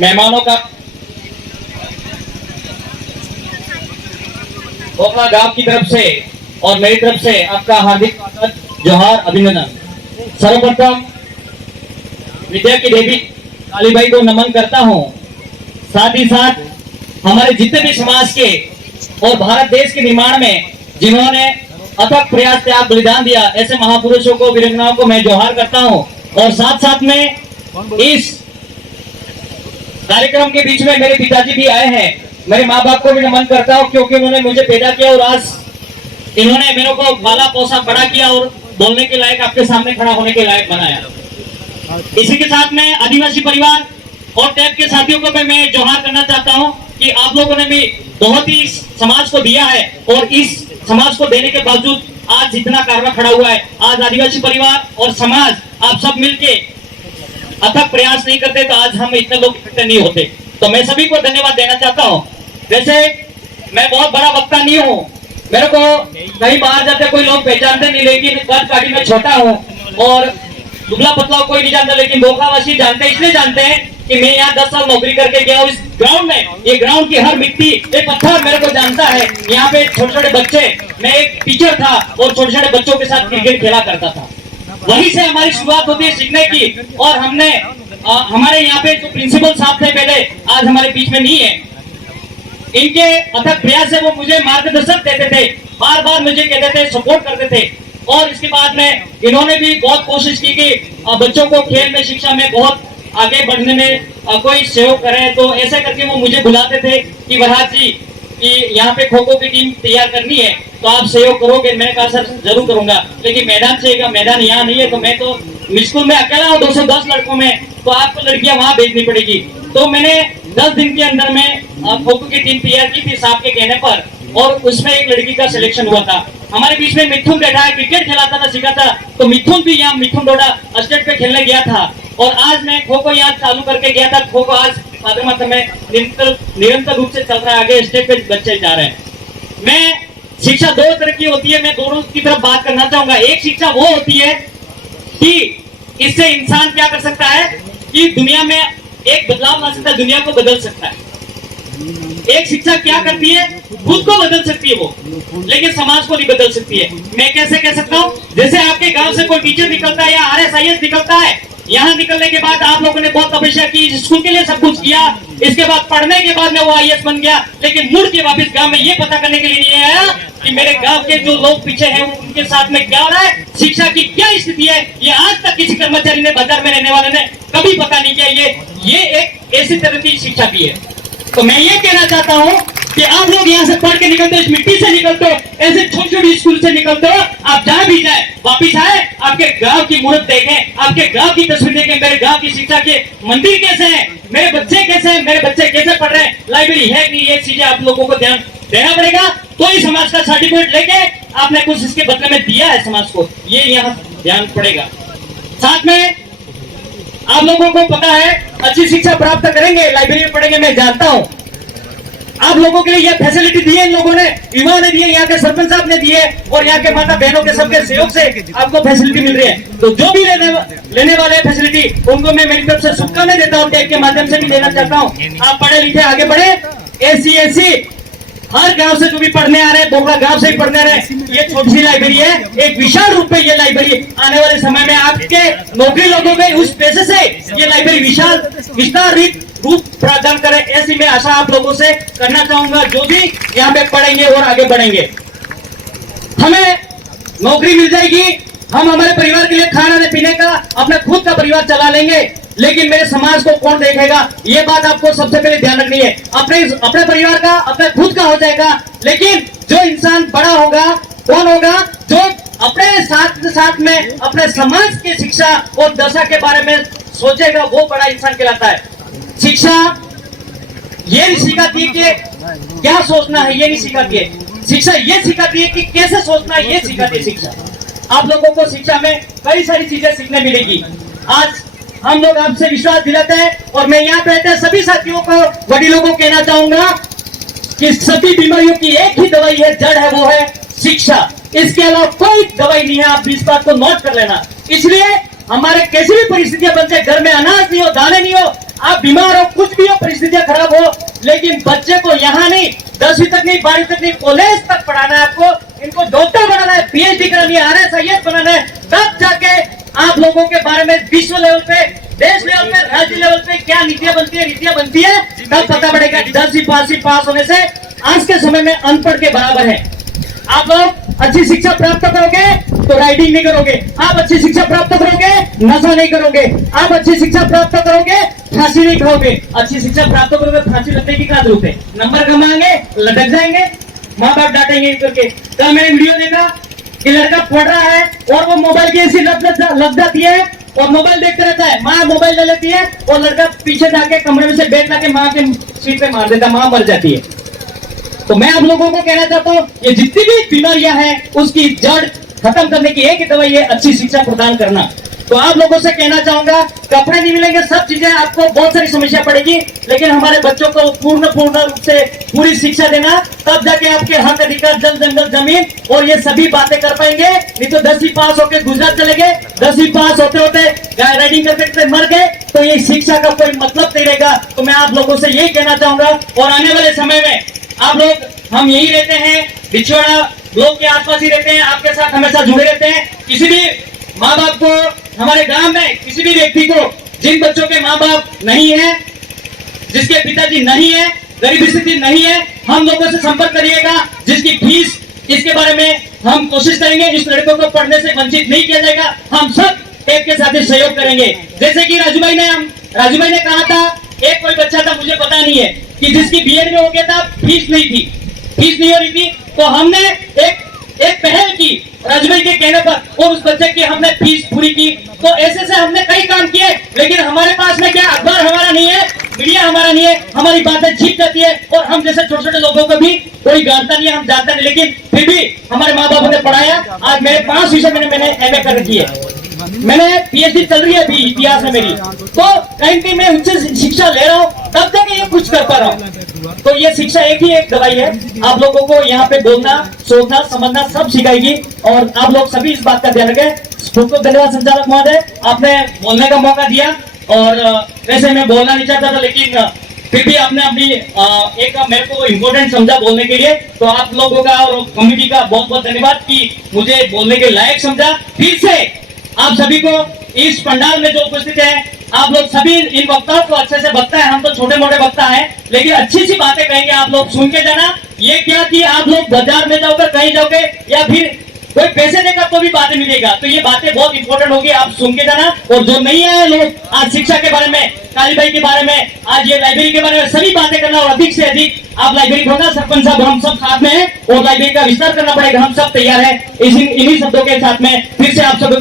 मेहमानों का ओखला गांव की तरफ से और मेरी तरफ से आपका हार्दिक स्वागत, जोहार, अभिनंदन। सर्वप्रथम विद्या की देवी कालीबाई को नमन करता हूं। साथ ही साथ हमारे जितने भी समाज के और भारत देश के निर्माण में जिन्होंने अथक प्रयास त्याग बलिदान दिया, ऐसे महापुरुषों को, वीरांगनाओं को मैं जोहार करता हूं। और साथ साथ में इस कार्यक्रम के बीच में मेरे पिताजी भी आए हैं। मेरे माँ बाप को भी नमन करता हूँ, क्योंकि उन्होंने मुझे पैदा किया और आज इन्होंने मेरे को पाला पोसा बड़ा किया और बोलने के लायक, आपके सामने खड़ा होने के लायक बनाया। इसी के साथ में आदिवासी परिवार और टैब के साथियों को भी मैं जोहार करना चाहता हूँ कि आप लोगों ने भी बहुत ही समाज को दिया है और इस समाज को देने के बावजूद आज जितना कारवा खड़ा हुआ है। आज आदिवासी परिवार और समाज आप सब मिलके अथक प्रयास नहीं करते तो आज हम इतने लोग इकट्ठे नहीं होते। तो मैं सभी को धन्यवाद देना चाहता हूँ। वैसे मैं बहुत बड़ा वक्ता नहीं हूँ, मेरे को कहीं बाहर जाते कोई लोग पहचानते नहीं, लेकिन कद काठी में छोटा हूँ और दुबला पतला कोई नहीं जानता, लेकिन बोखावासी जानते हैं। इसलिए जानते हैं कि मैं यहाँ 10 साल नौकरी करके गया हूँ इस ग्राउंड में। ये ग्राउंड की हर मिट्टी, ये पत्थर मेरे को जानता है। यहाँ पे छोटे छोटे बच्चे, मैं एक टीचर था और छोटे छोटे बच्चों के साथ क्रिकेट खेला करता था। वहीं से हमारी शुरुआत होती है सीखने की। और हमने हमारे यहाँ पे जो प्रिंसिपल साहब थे पहले, आज हमारे बीच में नहीं है, इनके अथक प्रयास से वो मुझे मार्गदर्शन देते थे, बार बार मुझे कहते थे, सपोर्ट करते थे। और इसके बाद में इन्होंने भी बहुत कोशिश की कि बच्चों को खेल में, शिक्षा में बहुत आगे बढ़ने में कोई सहयोग करे। तो ऐसे करके वो मुझे बुलाते थे कि वरहाज जी कि यहाँ पे खो खो की टीम तैयार करनी है तो आप सहयोग करोगे? मैंने कहा सर जरूर करूंगा, लेकिन मैदान चाहिएगा, मैदान यहाँ नहीं है। तो मैं तो स्कूल में अकेला हूँ 210 लड़कों में, तो आपको लड़कियां वहां भेजनी पड़ेगी। तो मैंने 10 दिन के अंदर में खो खो की टीम तैयार की थी साहब के कहने पर, और उसमें एक लड़की का सिलेक्शन हुआ था। हमारे बीच में मिथुन बैठा है, क्रिकेट खिलाता था, सिखाता, तो मिथुन भी यहाँ, मिथुन डोडा स्टेट पे खेलने गया था। और आज मैं खो खो यहाँ चालू करके गया था। खो खो आज मात्र में निरंतर रूप से चल रहा है, आगे स्टेट पे बच्चे जा रहे हैं। मैं शिक्षा दो तरह की होती है, मैं दोनों की तरफ बात करना चाहूंगा। एक शिक्षा वो होती है कि इससे इंसान क्या कर सकता है कि दुनिया में एक बदलाव ला सकता है, दुनिया को बदल सकता है। एक शिक्षा क्या करती है, खुद को बदल सकती है वो, लेकिन समाज को नहीं बदल सकती है। मैं कैसे कह सकता हूँ, जैसे आपके गांव से कोई टीचर निकलता है या RSIS निकलता है, यहाँ निकलने के बाद आप लोगों ने बहुत तपस्या की, स्कूल के लिए सब कुछ किया, इसके बाद पढ़ने के बाद में वो IAS बन गया, लेकिन मुड़ के वापस गांव में ये पता करने के लिए नहीं आया कि मेरे गांव के जो लोग पीछे हैं उनके साथ में क्या हो रहा है, शिक्षा की क्या स्थिति है। ये आज तक किसी कर्मचारी ने, बाजार में रहने वाले ने कभी पता नहीं किया। ये एक ऐसी तरह की शिक्षा भी है। तो मैं ये कहना चाहता हूँ कि आप लोग यहाँ से पढ़ के निकलते हो, इस मिट्टी से निकलते हो, ऐसे छोटे छोटे स्कूल से निकलते हो, आप जहाँ भी जाए वापिस आए, आपके गांव की मूर्त देखें, आपके गांव की तस्वीर देखें, मेरे गांव की शिक्षा के मंदिर कैसे हैं, मेरे बच्चे कैसे हैं, मेरे बच्चे कैसे पढ़ रहे हैं, लाइब्रेरी है कि ये चीजें आप लोगों को ध्यान देना पड़ेगा। तो ही समाज का सर्टिफिकेट लेके आपने कुछ इसके बदले में दिया है समाज को, ये यहाँ ध्यान पड़ेगा। साथ में आप लोगों को पता है, अच्छी शिक्षा प्राप्त करेंगे, लाइब्रेरी में पढ़ेंगे, मैं जानता हूँ। आप लोगों के लिए यह फैसिलिटी दी है इन लोगों ने, युवा ने दी है, यहाँ के सरपंच साहब ने दी है, और यहाँ के माता बहनों के सबके सहयोग से आपको फैसिलिटी मिल रही है। तो जो भी लेने वाले हैं फैसिलिटी, उनको मैं मेरी तरफ से शुभकामनाएं देता हूँ, टैग के माध्यम से भी देना चाहता हूँ। आप पढ़े लिखे आगे बढ़े, SC हर गांव से जो भी पढ़ने आ रहे हैं, बोखला गांव से भी पढ़ने आ रहे हैं, ये छोटी सी लाइब्रेरी है, एक विशाल रूप में ये लाइब्रेरी आने वाले समय में आपके नौकरी लोगों में उस पैसे से ये लाइब्रेरी विशाल विस्तारित रूप प्रदान करे, ऐसी मैं आशा आप लोगों से करना चाहूंगा, जो भी यहाँ पे पढ़ेंगे और आगे बढ़ेंगे। हमें नौकरी मिल जाएगी, हम हमारे परिवार के लिए खाने पीने का, अपने खुद का परिवार चला लेंगे, लेकिन मेरे समाज को कौन देखेगा, ये बात आपको सबसे पहले ध्यान रखनी है। अपने परिवार का, अपने खुद का हो जाएगा, लेकिन जो इंसान बड़ा होगा कौन होगा, जो अपने साथ में अपने समाज की शिक्षा और दशा के बारे में सोचेगा, वो बड़ा इंसान कहलाता है। शिक्षा ये नहीं सिखाती है कि क्या सोचना है, ये नहीं सिखाती है। शिक्षा ये सिखाती है कि कैसे सोचना है, ये सिखाती है शिक्षा। आप लोगों को शिक्षा में कई सारी चीजें सीखने मिलेगी। आज हम लोग आपसे विश्वास दिलाते हैं, और मैं यहाँ पे बैठे सभी साथियों को, वडीलों को कहना चाहूंगा कि सभी बीमारियों की एक ही दवाई है, जड़ है, वो है शिक्षा। इसके अलावा कोई दवाई नहीं है, आप इस बात को नोट कर लेना। इसलिए हमारे कैसी भी परिस्थितियां बनते, घर में अनाज नहीं हो, दाने नहीं हो, आप बीमार हो, कुछ भी हो, परिस्थितियां खराब हो, लेकिन बच्चे को यहाँ नहीं, 10वीं तक नहीं, 12वीं तक नहीं, कॉलेज तक पढ़ाना है आपको। इनको डॉक्टर बनाना है, पीएचडी करानी है, RS बनाना है, तब जाके आप लोगों के बारे में विश्व लेवल पे, देश लेवल पे, राज्य लेवल पे क्या नीतियां बनती है, तब पता पड़ेगा कि 10वीं पास होने से आज के समय में अनपढ़ के बराबर है। आप लोग अच्छी शिक्षा प्राप्त करोगे तो राइडिंग नहीं करोगे, आप अच्छी शिक्षा प्राप्त करोगे नशा नहीं करोगे, आप अच्छी शिक्षा प्राप्त करोगे फांसी नहीं खाओगे। अच्छी शिक्षा प्राप्त करोगे, फांसी लगने की क्या जरूरत है? नंबर कमाएंगे, लटक जाएंगे, माँ बाप डांटेंगे करके। कल मैंने वीडियो देखा कि लड़का पढ़ रहा है और वो मोबाइल की ऐसी लग जाती है और मोबाइल देखते रहता है, माँ मोबाइल ले लेती है और लड़का पीछे जाके कमरे में से बैठ लाके माँ के सीट पे मार देता, माँ मर जाती है। तो मैं आप लोगों को कहना चाहता हूँ, ये जितनी भी बीमारियां हैं उसकी जड़ खत्म करने की एक ही दवाई है, अच्छी शिक्षा प्रदान करना। तो आप लोगों से कहना चाहूंगा, कपड़े नहीं मिलेंगे, सब चीजें, आपको बहुत सारी समस्या पड़ेगी, लेकिन हमारे बच्चों को पूर्ण रूप से पूरी शिक्षा देना, तब जाके आपके हक अधिकार, जल जंगल जमीन और ये सभी बातें कर पाएंगे। नहीं तो 10वीं पास होकर गुजरात चले गए, 10वीं पास होते होते गाय राइडिंग करते मर गए, तो ये शिक्षा का कोई मतलब नहीं रहेगा। तो मैं आप लोगों से यही कहना चाहूंगा, और आने वाले समय में आप लोग, हम यही रहते हैं, बिछवाड़ा लोग के आसपास ही रहते हैं, आपके साथ हमेशा जुड़े रहते हैं। किसी भी माँ बाप को, हमारे गांव में किसी भी व्यक्ति को, जिन बच्चों के माँ बाप नहीं है, जिसके पिताजी नहीं है, गरीब स्थिति नहीं है, हम लोगों से संपर्क करिएगा। जिसकी फीस, इसके बारे में हम कोशिश करेंगे, इस लड़कों को पढ़ने से वंचित नहीं किया जाएगा। हम सब एक के साथ सहयोग करेंगे। जैसे कि राजू भाई ने कहा था, एक कोई बच्चा था, मुझे पता नहीं है, कि जिसकी बीएड में हो गया था, फीस नहीं हो रही थी, तो हमने एक पहल की राजू भाई के कहने पर, और उस बच्चे की हमने फीस पूरी की। तो ऐसे से हमने कई काम किए, लेकिन हमारे पास में क्या, अखबार हमारा नहीं है, मीडिया हमारा नहीं है, हमारी बातें छिप जाती है, और हम जैसे छोटे छोटे लोगों को भी कोई जानता नहीं है, हम जानते नहीं, लेकिन फिर भी हमारे माँ बापों ने पढ़ाया। आज मेरे 5 विषय में मैंने MA कर रखी है, मैंने PhD चल रही है अभी इतिहास में मेरी, तो कहीं मैं उच्च शिक्षा ले रहा हूँ, तब तक ये कुछ कर पा रहा हूँ। तो ये शिक्षा एक ही एक दवाई है, आप लोगों को यहाँ पे बोलना, सोचना, समझना सब सिखाएगी, और आप लोग सभी इस बात का ध्यान रखें। बहुत बहुत धन्यवाद संचालक महोदय, आपने बोलने का मौका दिया। और वैसे मैं बोलना नहीं चाहता था, लेकिन फिर भी आपने अपनी एक मेरे को इम्पोर्टेंट समझा बोलने के लिए, तो आप लोगों का और कमेटी का बहुत बहुत धन्यवाद कि मुझे बोलने के लायक समझा। फिर से आप सभी को इस पंडाल में जो उपस्थित है, आप लोग सभी इन वक्ताओं को अच्छे से, वक्ता है, हम तो छोटे मोटे वक्ता हैं, लेकिन अच्छी सी बातें कहेंगे, आप लोग सुन के जाना। ये क्या कि आप लोग बाजार में जाओगे, कहीं जाओगे, या फिर कोई पैसे देगा तो भी बातें मिलेगा, तो ये बातें बहुत इंपॉर्टेंट होगी, आप सुन के जाना। और जो नहीं आए लोग आज शिक्षा के बारे में, काली भाई के बारे में, आज ये लाइब्रेरी के बारे में सभी बातें करना, और अधिक से अधिक आप लाइब्रेरी खोलना। सरपंच साहब हम सब साथ में हैं, और लाइब्रेरी का विस्तार करना पड़ेगा, हम सब तैयार हैं इन्हीं शब्दों के साथ में। फिर से आप सबको